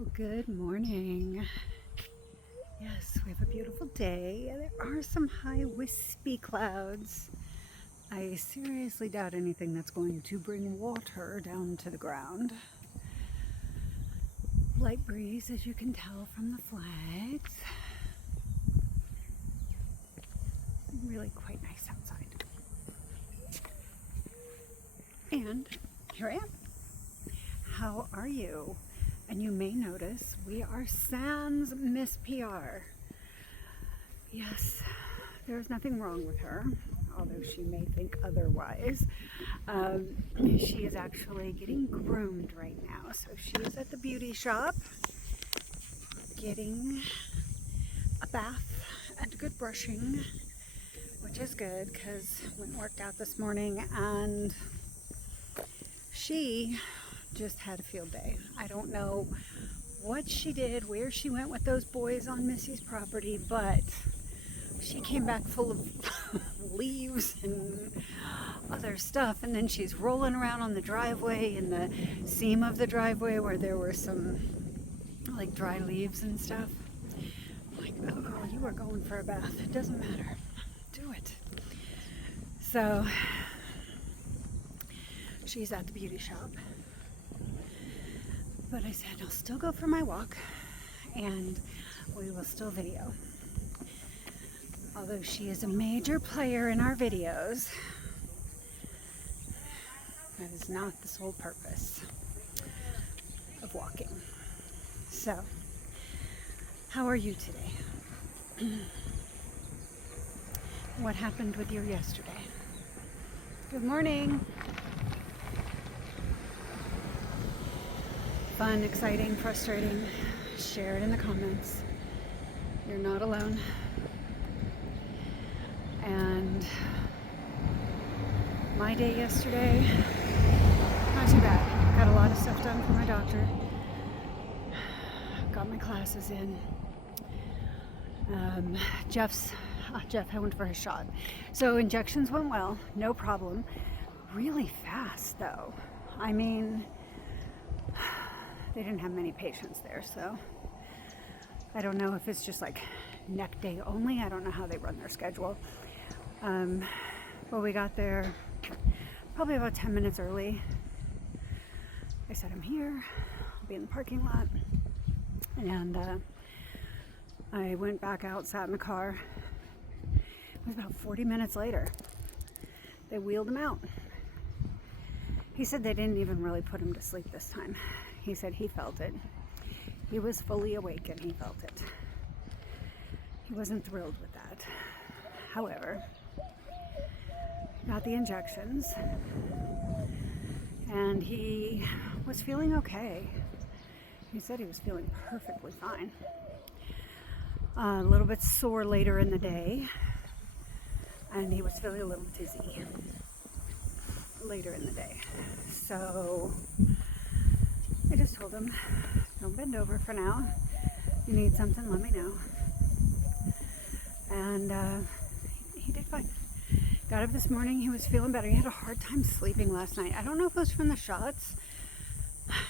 Well, good morning. Yes, we have a beautiful day. There are some high wispy clouds. I seriously doubt anything that's going to bring water down to the ground. Light breeze, as you can tell from the flags. Really quite nice outside. And here I am. How are you? And you may notice we are sans Miss Pyaar. Yes, there's nothing wrong with her, although she may think otherwise. She is actually getting groomed right now. So she is at the beauty shop getting a bath and good brushing, which is good because we went and worked out this morning and she just had a field day. I don't know what she did, where she went with those boys on Missy's property, but she came back full of leaves and other stuff, and then she's rolling around on the driveway, in the seam of the driveway where there were some like dry leaves and stuff. I'm like, oh girl, you are going for a bath. It doesn't matter. Do it. So she's at the beauty shop. But I said I'll still go for my walk and we will still video. Although she is a major player in our videos, that is not the sole purpose of walking. So, how are you today? What happened with you yesterday? Good morning. Fun, exciting, frustrating, share it in the comments. You're not alone. And my day yesterday, not too bad. Got a lot of stuff done for my doctor. Got my classes in. Jeff, I went for his shot. So injections went well, no problem. Really fast though. I mean, they didn't have many patients there, so I don't know if it's just like neck day only. I don't know how they run their schedule. But we got there probably about 10 minutes early. I said, I'm here. I'll be in the parking lot. And I went back out, sat in the car. It was about 40 minutes later. They wheeled him out. He said they didn't even really put him to sleep this time. He said he felt it. He was fully awake and he felt it. He wasn't thrilled with that. However, got the injections and he was feeling okay. He said he was feeling perfectly fine. A little bit sore later in the day, and he was feeling a little dizzy later in the day. So I just told him, don't bend over for now. If you need something, let me know. And he did fine. Got up this morning, he was feeling better. He had a hard time sleeping last night. I don't know if it was from the shots.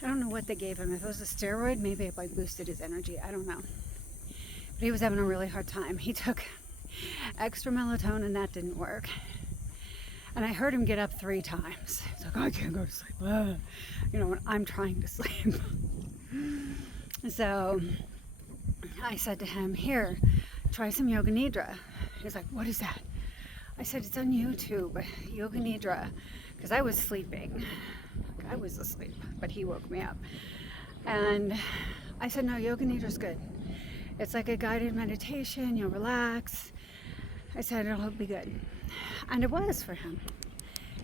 I don't know what they gave him. If it was a steroid, maybe it like boosted his energy. I don't know. But he was having a really hard time. He took extra melatonin, that didn't work. And I heard him get up 3 times. He's like, oh, I can't go to sleep. When I'm trying to sleep. So I said to him, here, try some Yoga Nidra. He's like, what is that? I said, it's on YouTube, Yoga Nidra, because I was sleeping. I was asleep, but he woke me up. And I said, no, Yoga Nidra's good. It's like a guided meditation, you'll relax. I said, it'll be good. And it was for him.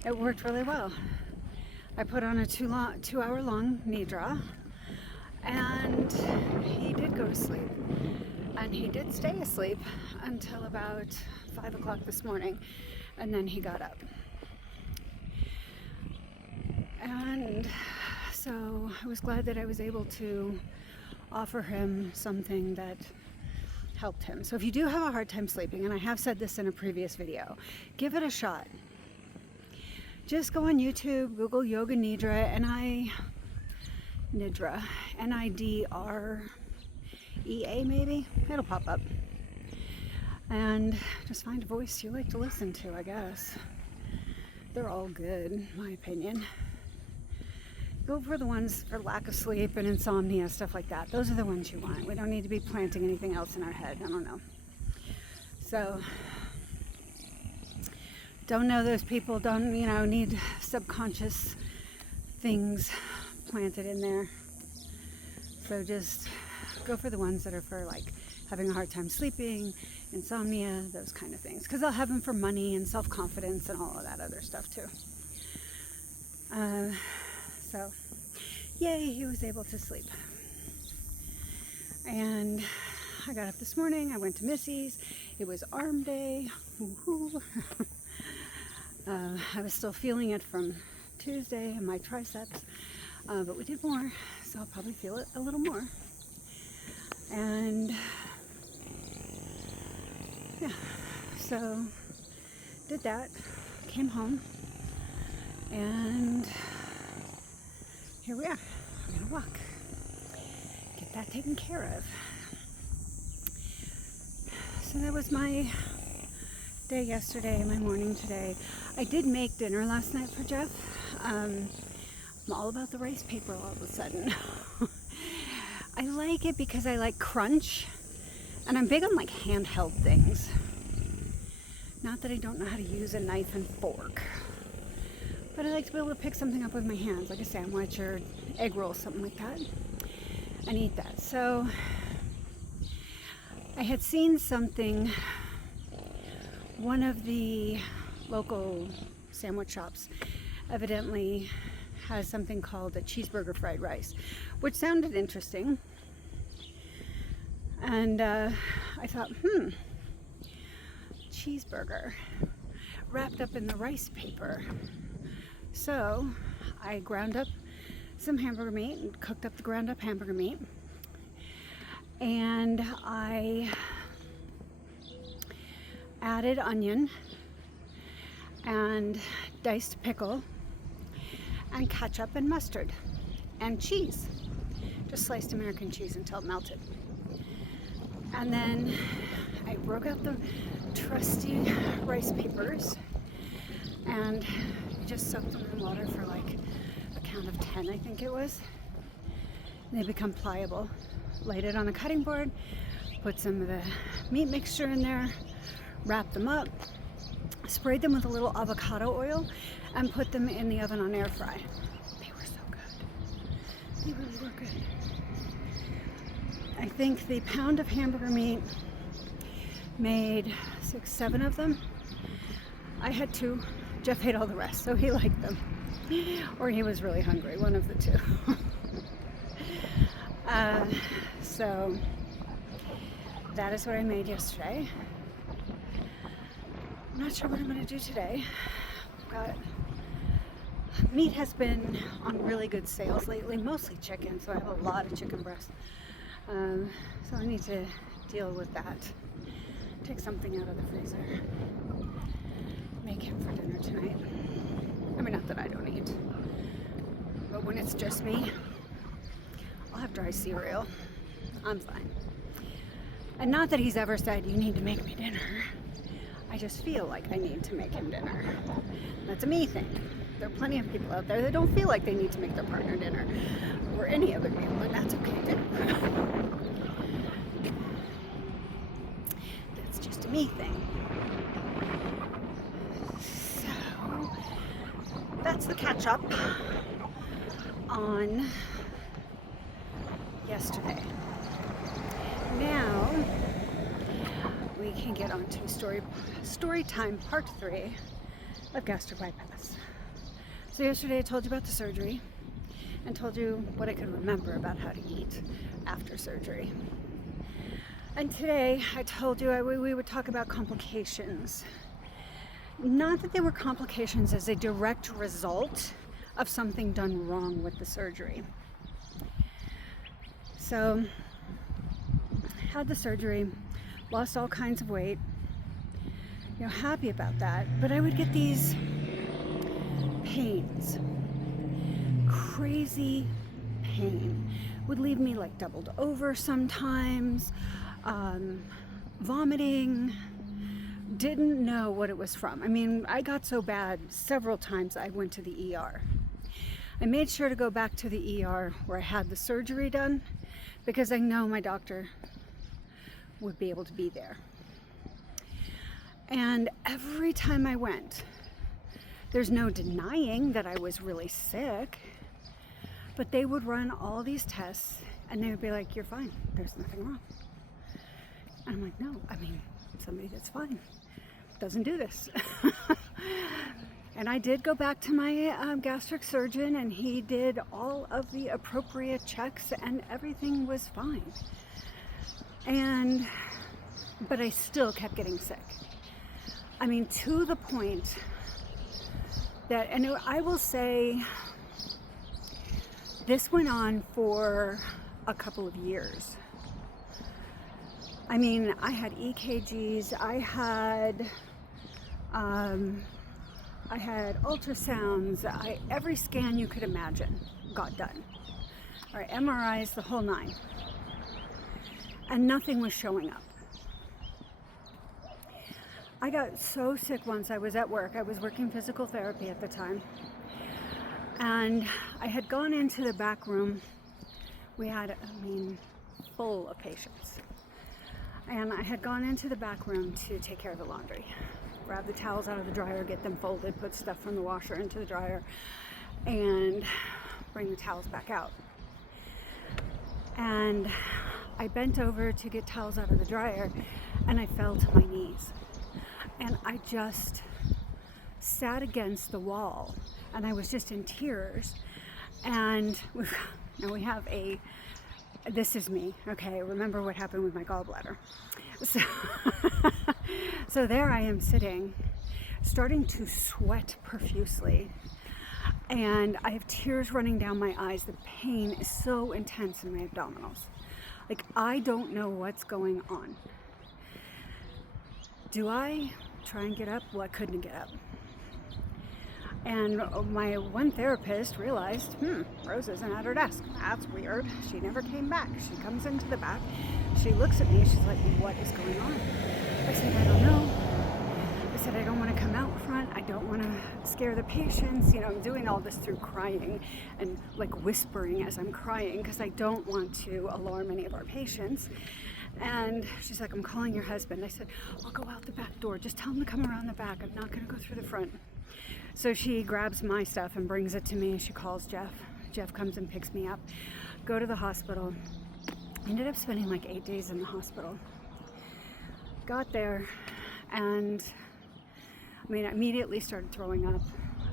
It worked really well. I put on a 2-hour-long Nidra, and he did go to sleep. And he did stay asleep until about 5 o'clock this morning, and then he got up. And so I was glad that I was able to offer him something that helped him. So if you do have a hard time sleeping, and I have said this in a previous video, give it a shot. Just go on YouTube, Google Yoga Nidra, and I Nidra, Nidrea maybe. It'll pop up. And just find a voice you like to listen to, I guess. They're all good, in my opinion. Go for the ones for lack of sleep and insomnia, stuff like that. Those are the ones you want. We don't need to be planting anything else in our head. I don't know. So, don't know those people, don't, need subconscious things planted in there. So just go for the ones that are for like having a hard time sleeping, insomnia, those kind of things. Because they'll have them for money and self-confidence and all of that other stuff too. So, yay, he was able to sleep. And I got up this morning, I went to Missy's. It was arm day. Woo-hoo. I was still feeling it from Tuesday in my triceps, but we did more, so I'll probably feel it a little more. And yeah, so did that, came home, and here we are. I'm gonna walk, get that taken care of. So that was my day yesterday, my morning today. I did make dinner last night for Jeff. I'm all about the rice paper all of a sudden. I like it because I like crunch, and I'm big on like handheld things. Not that I don't know how to use a knife and fork, but I like to be able to pick something up with my hands, like a sandwich or egg roll, something like that, and eat that. So I had seen something, one of the local sandwich shops evidently has something called a cheeseburger fried rice, which sounded interesting. And I thought, cheeseburger wrapped up in the rice paper. So I ground up some hamburger meat and cooked up the ground up hamburger meat. And I added onion and diced pickle and ketchup and mustard and cheese, just sliced American cheese until it melted. And then I broke out the trusty rice papers and just soaked them in water for like a count of 10, I think it was. And they become pliable. Laid it on a cutting board, put some of the meat mixture in there, wrapped them up, sprayed them with a little avocado oil, and put them in the oven on air fry. They were so good. They really were good. I think the pound of hamburger meat made 6, 7 of them. I had 2. Jeff ate all the rest, so he liked them. Or he was really hungry, one of the two. So that is what I made yesterday. I'm not sure what I'm going to do today. Meat has been on really good sales lately, mostly chicken, so I have a lot of chicken breast. So I need to deal with that. Take something out of the freezer. Make him for dinner tonight. I mean, not that I don't eat, but when it's just me, I'll have dry cereal. I'm fine. And not that he's ever said, you need to make me dinner. I just feel like I need to make him dinner. That's a me thing. There are plenty of people out there that don't feel like they need to make their partner dinner or any other meal, and that's okay too. That's just a me thing. So that's the catch up on yesterday. Now we can get on to story time part 3 of gastric bypass. So yesterday I told you about the surgery and told you what I could remember about how to eat after surgery. And today I told you we would talk about complications. Not that they were complications as a direct result of something done wrong with the surgery. So, had the surgery, lost all kinds of weight, happy about that. But I would get these pains, crazy pain. Would leave me like doubled over sometimes, vomiting. Didn't know what it was from. I mean, I got so bad several times I went to the ER. I made sure to go back to the ER where I had the surgery done because I know my doctor would be able to be there. And every time I went, there's no denying that I was really sick, but they would run all these tests and they would be like, you're fine, there's nothing wrong. And I'm like, no, I mean, somebody that's fine doesn't do this. And I did go back to my gastric surgeon, and he did all of the appropriate checks and everything was fine. But I still kept getting sick. I mean, to the point that, and I will say, this went on for a couple of years. I mean, I had EKGs, I had ultrasounds, every scan you could imagine got done. All right, MRIs, the whole nine. And nothing was showing up. I got so sick once. I was at work. I was working physical therapy at the time. And I had gone into the back room. We had, full of patients. And I had gone into the back room to take care of the laundry. Grab the towels out of the dryer, get them folded, put stuff from the washer into the dryer, and bring the towels back out. And I bent over to get towels out of the dryer, and I fell to my knees. And I just sat against the wall, and I was just in tears. And we have this is me, okay? Remember what happened with my gallbladder. So there I am sitting, starting to sweat profusely, and I have tears running down my eyes. The pain is so intense in my abdominals. Like, I don't know what's going on. Do I try and get up? Well, I couldn't get up. And my one therapist realized, Rose isn't at her desk. That's weird. She never came back. She comes into the back. She looks at me. She's like, what is going on? I said, I don't know. I said, I don't want to come out front. I don't want to scare the patients. You know, I'm doing all this through crying and like whispering as I'm crying because I don't want to alarm any of our patients. And she's like, I'm calling your husband. I said, I'll go out the back door. Just tell him to come around the back. I'm not going to go through the front. So she grabs my stuff and brings it to me. She calls Jeff. Jeff comes and picks me up. Go to the hospital. Ended up spending like 8 days in the hospital. Got there and I immediately started throwing up.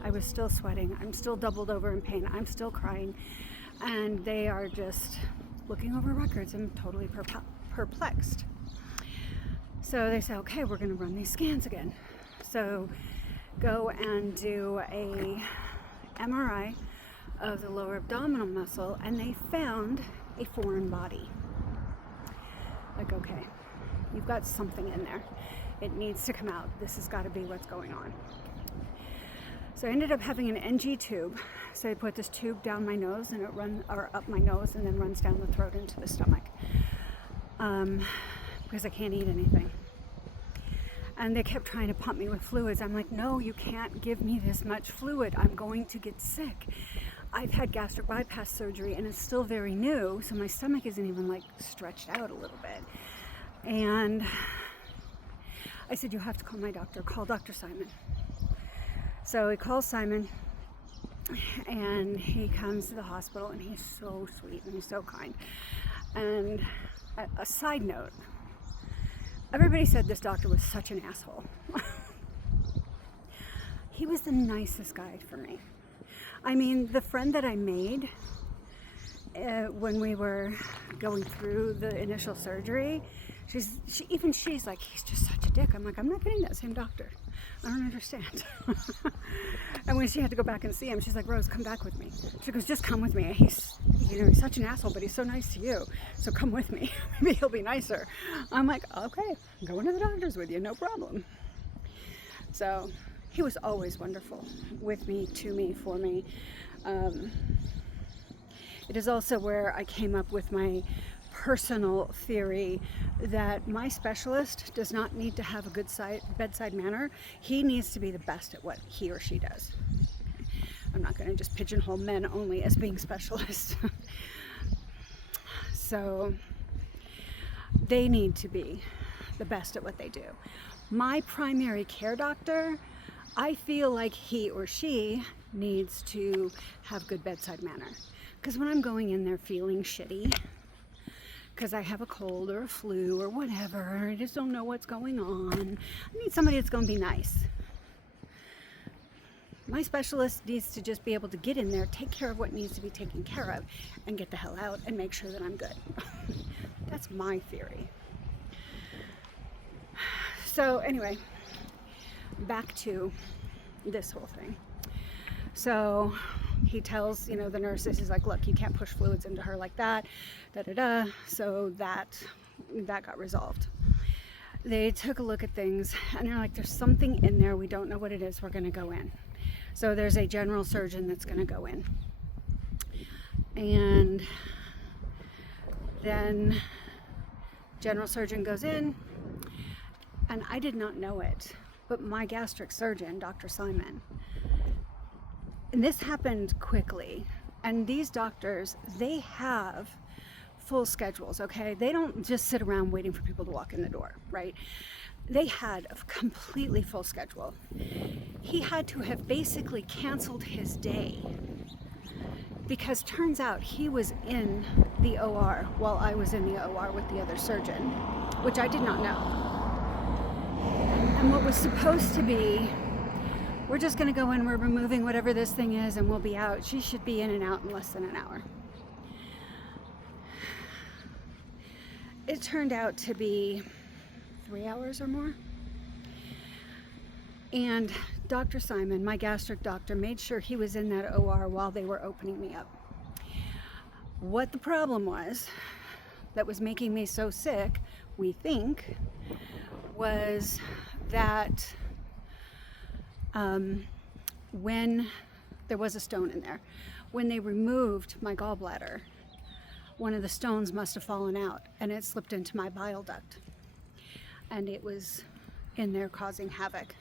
I was still sweating. I'm still doubled over in pain. I'm still crying. And they are just looking over records. I'm totally perplexed. So they say, okay, we're going to run these scans again. So go and do a MRI of the lower abdominal muscle, and they found a foreign body. Like, okay, you've got something in there. It needs to come out. This has got to be what's going on. So I ended up having an NG tube. So they put this tube down my nose, and up my nose, and then runs down the throat into the stomach. Because I can't eat anything. And they kept trying to pump me with fluids. I'm like, no, you can't give me this much fluid. I'm going to get sick. I've had gastric bypass surgery and it's still very new, so my stomach isn't even like stretched out a little bit. And I said, you have to call my doctor. Call Dr. Simon. So he calls Simon and he comes to the hospital, and he's so sweet and he's so kind. And a side note, everybody said this doctor was such an asshole. He was the nicest guy for me. I mean, the friend that I made when we were going through the initial surgery, she's like, he's just such a dick. I'm like, I'm not getting that same doctor. I don't understand. And when she had to go back and see him, she's like, Rose, come back with me. She goes, just come with me. He's such an asshole, but he's so nice to you. So come with me. Maybe he'll be nicer. I'm like, okay, I'm going to the doctor's with you, no problem. So he was always wonderful with me, to me, for me. It is also where I came up with my personal theory that my specialist does not need to have a good bedside manner. He needs to be the best at what he or she does. I'm not going to just pigeonhole men only as being specialists. So they need to be the best at what they do. My primary care doctor, I feel like he or she needs to have good bedside manner. Because when I'm going in there feeling shitty, because I have a cold or a flu or whatever, I just don't know what's going on, I need somebody that's going to be nice. My specialist needs to just be able to get in there, take care of what needs to be taken care of, and get the hell out and make sure that I'm good. That's my theory. So anyway, back to this whole thing. So he tells, the nurses, he's like, look, you can't push fluids into her like that, da-da-da. So that got resolved. They took a look at things, and they're like, there's something in there, we don't know what it is, we're going to go in. So there's a general surgeon that's going to go in. And then general surgeon goes in, and I did not know it, but my gastric surgeon, Dr. Simon, and this happened quickly, and these doctors, they have full schedules, okay? They don't just sit around waiting for people to walk in the door, right? They had a completely full schedule. He had to have basically canceled his day because turns out he was in the OR while I was in the OR with the other surgeon, which I did not know. And what was supposed to be, we're just going to go in, we're removing whatever this thing is, and we'll be out. She should be in and out in less than an hour. It turned out to be 3 hours or more. And Dr. Simon, my gastric doctor, made sure he was in that OR while they were opening me up. What the problem was that was making me so sick, we think, was that when there was a stone in there, when they removed my gallbladder, one of the stones must have fallen out and it slipped into my bile duct, and it was in there causing havoc.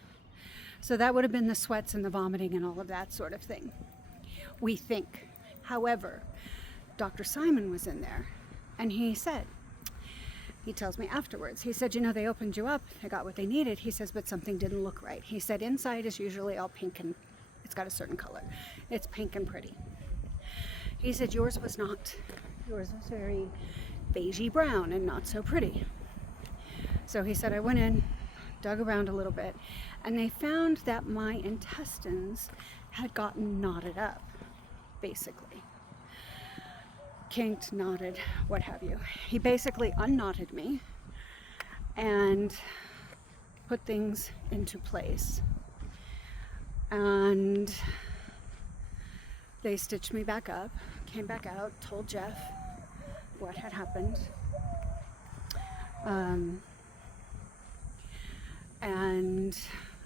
So that would have been the sweats and the vomiting and all of that sort of thing, we think. However, Dr. Simon was in there, and he tells me afterwards, he said, they opened you up, they got what they needed. He says, but something didn't look right. He said, inside is usually all pink and it's got a certain color. It's pink and pretty. He said, yours was not. Yours was very beigey brown and not so pretty. So he said, I went in, dug around a little bit, and they found that my intestines had gotten knotted up, basically. Kinked, knotted, what have you. He basically unknotted me and put things into place. And they stitched me back up, came back out, told Jeff what had happened. And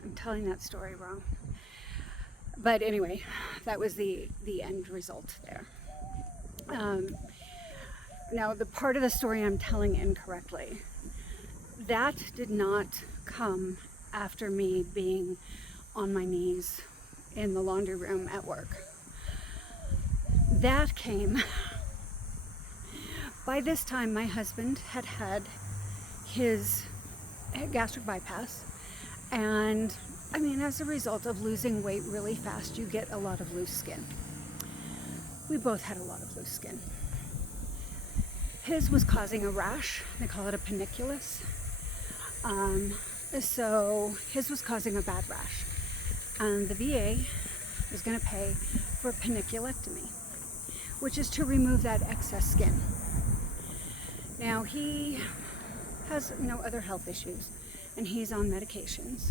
I'm telling that story wrong. But anyway, that was the end result there. Now, the part of the story I'm telling incorrectly, that did not come after me being on my knees in the laundry room at work. That came, by this time my husband had had his gastric bypass, and as a result of losing weight really fast, you get a lot of loose skin. We both had a lot of loose skin. His was causing a rash. They call it a paniculus. So his was causing a bad rash. And the VA was going to pay for a paniculectomy, which is to remove that excess skin. Now, he has no other health issues, and he's on medications.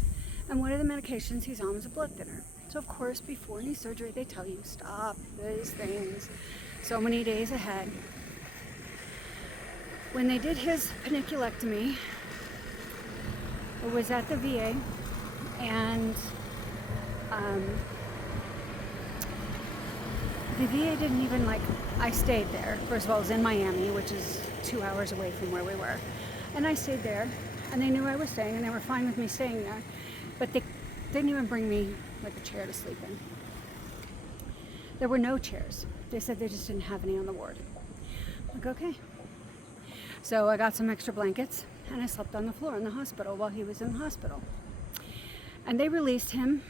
And one of the medications he's on is a blood thinner. So of course, before any surgery, they tell you, stop these things so many days ahead. When they did his paniculectomy, it was at the VA, and The VA didn't even I stayed there. First of all, it was in Miami, which is 2 hours away from where we were. And I stayed there, and they knew I was staying, and they were fine with me staying there. But they didn't even bring me a chair to sleep in. There were no chairs. They said they just didn't have any on the ward. I'm like, okay. So I got some extra blankets, and I slept on the floor in the hospital while he was in the hospital. And they released him,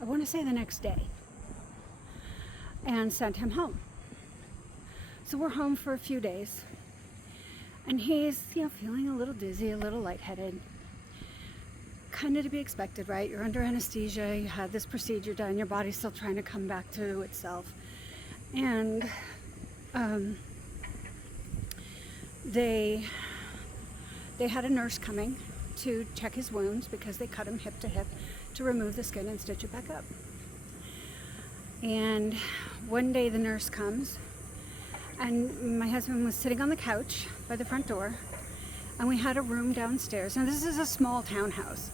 I want to say the next day, and sent him home. So we're home for a few days, and he's, feeling a little dizzy, a little lightheaded. Kind of to be expected, right? You're under anesthesia, you had this procedure done, your body's still trying to come back to itself. And they had a nurse coming to check his wounds because they cut him hip to hip to remove the skin and stitch it back up. And one day the nurse comes, and my husband was sitting on the couch by the front door, and we had a room downstairs. Now this is a small townhouse.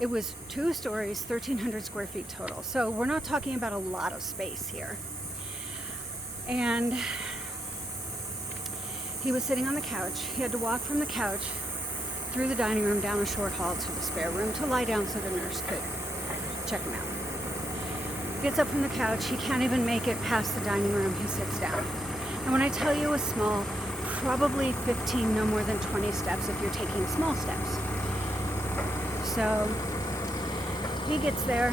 It was 2 stories, 1,300 square feet total. So we're not talking about a lot of space here. And he was sitting on the couch. He had to walk from the couch through the dining room down a short hall to the spare room to lie down so the nurse could check him out. Gets up from the couch. He can't even make it past the dining room. He sits down. And when I tell you a small, probably 15, no more than 20 steps if you're taking small steps. So he gets there,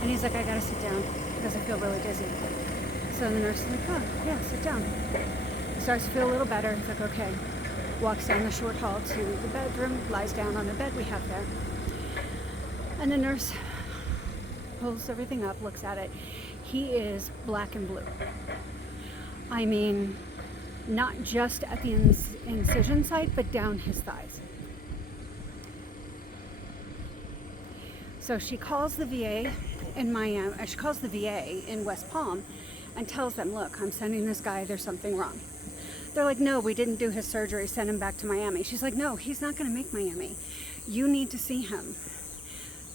and he's like, I gotta sit down because I feel really dizzy. So the nurse is like, oh, yeah, sit down. He starts to feel a little better. He's like, okay. Walks down the short hall to the bedroom, lies down on the bed we have there. And the nurse pulls everything up, looks at it. He is black and blue. I mean, not just at the incision site, but down his thighs. So she calls the VA in Miami, she calls the VA in West Palm and tells them, look, I'm sending this guy, there's something wrong. They're like, no, we didn't do his surgery, send him back to Miami. She's like, no, he's not gonna make Miami. You need to see him.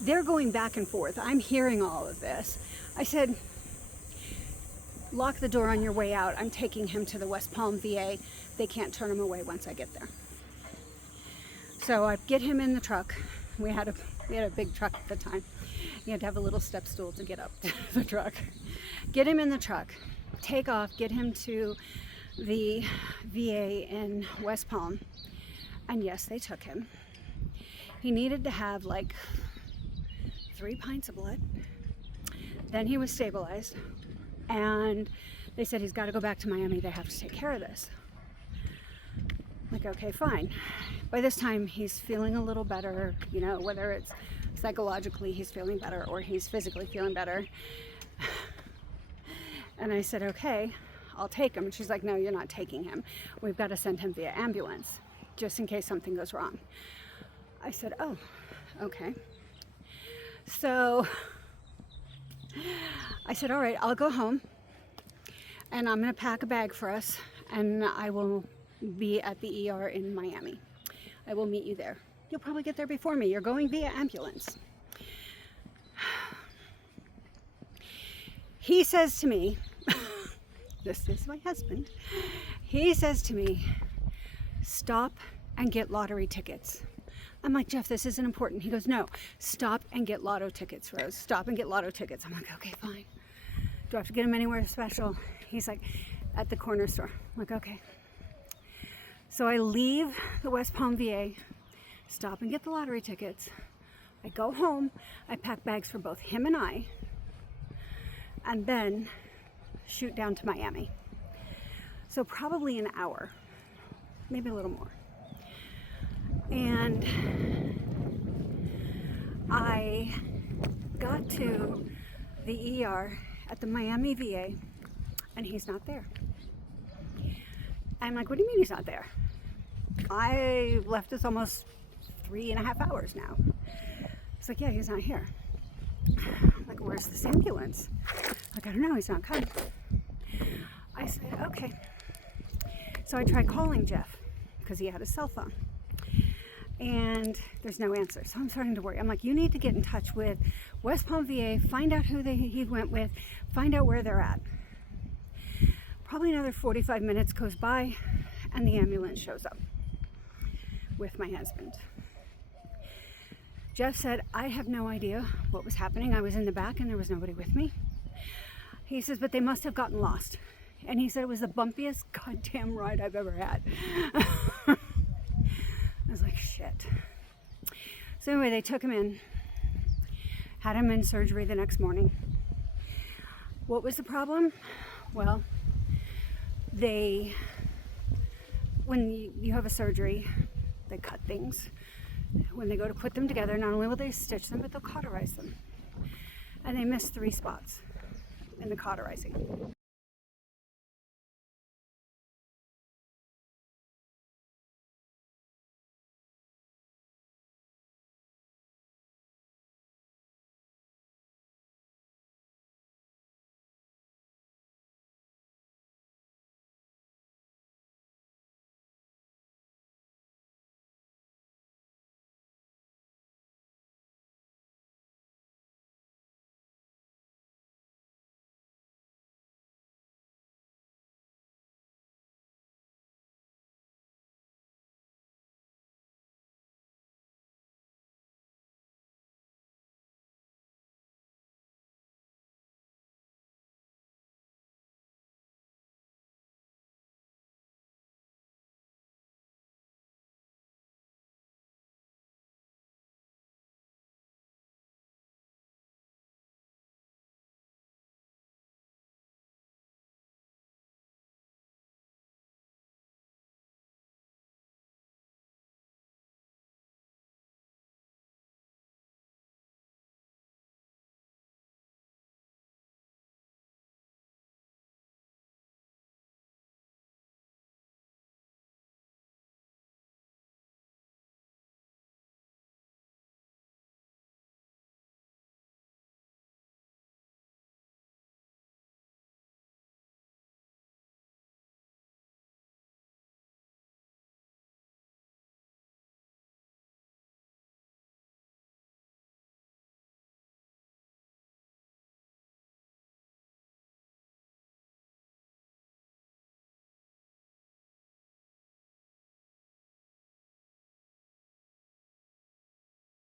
They're going back and forth. I'm hearing all of this. I said, lock the door on your way out. I'm taking him to the West Palm VA. They can't turn him away once I get there. So I get him in the truck. We had a big truck at the time. You had to have a little step stool to get up to the truck. Get him in the truck, take off, get him to the VA in West Palm. And yes, they took him. He needed to have 3 pints of blood. Then he was stabilized. And they said, he's got to go back to Miami. They have to take care of this. Like, okay, fine. By this time, he's feeling a little better, whether it's psychologically he's feeling better or he's physically feeling better. And I said, okay, I'll take him. And she's like, no, you're not taking him. We've got to send him via ambulance, just in case something goes wrong. I said, oh, okay. So I said, all right, I'll go home and I'm going to pack a bag for us and I will be at the ER in Miami. I will meet you there. You'll probably get there before me. You're going via ambulance. He says to me, this is my husband, he says to me, stop and get lottery tickets. I'm like, Jeff, this isn't important. He goes, no, stop and get lotto tickets, Rose. Stop and get lotto tickets. I'm like, okay, fine. Do I have to get them anywhere special? He's like, at the corner store. I'm like, okay. So I leave the West Palm VA, stop and get the lottery tickets. I go home, I pack bags for both him and I, and then shoot down to Miami. So probably an hour, maybe a little more. And I got to the ER at the Miami VA, and he's not there. I'm like, what do you mean he's not there? I left us almost 3.5 hours now. He's like, yeah, he's not here. I'm like, where's this ambulance? Like, I don't know, he's not coming. I said, okay. So I tried calling Jeff because he had a cell phone. And there's no answer. So I'm starting to worry. I'm like, you need to get in touch with West Palm VA, find out who he went with, find out where they're at. Probably another 45 minutes goes by and the ambulance shows up with my husband. Jeff said, I have no idea what was happening. I was in the back and there was nobody with me. He says, but they must have gotten lost. And he said it was the bumpiest goddamn ride I've ever had. I was like, shit. So anyway, they took him in, had him in surgery the next morning. What was the problem? Well, when you have a surgery, they cut things. When they go to put them together, not only will they stitch them, but they'll cauterize them. And they missed 3 spots in the cauterizing.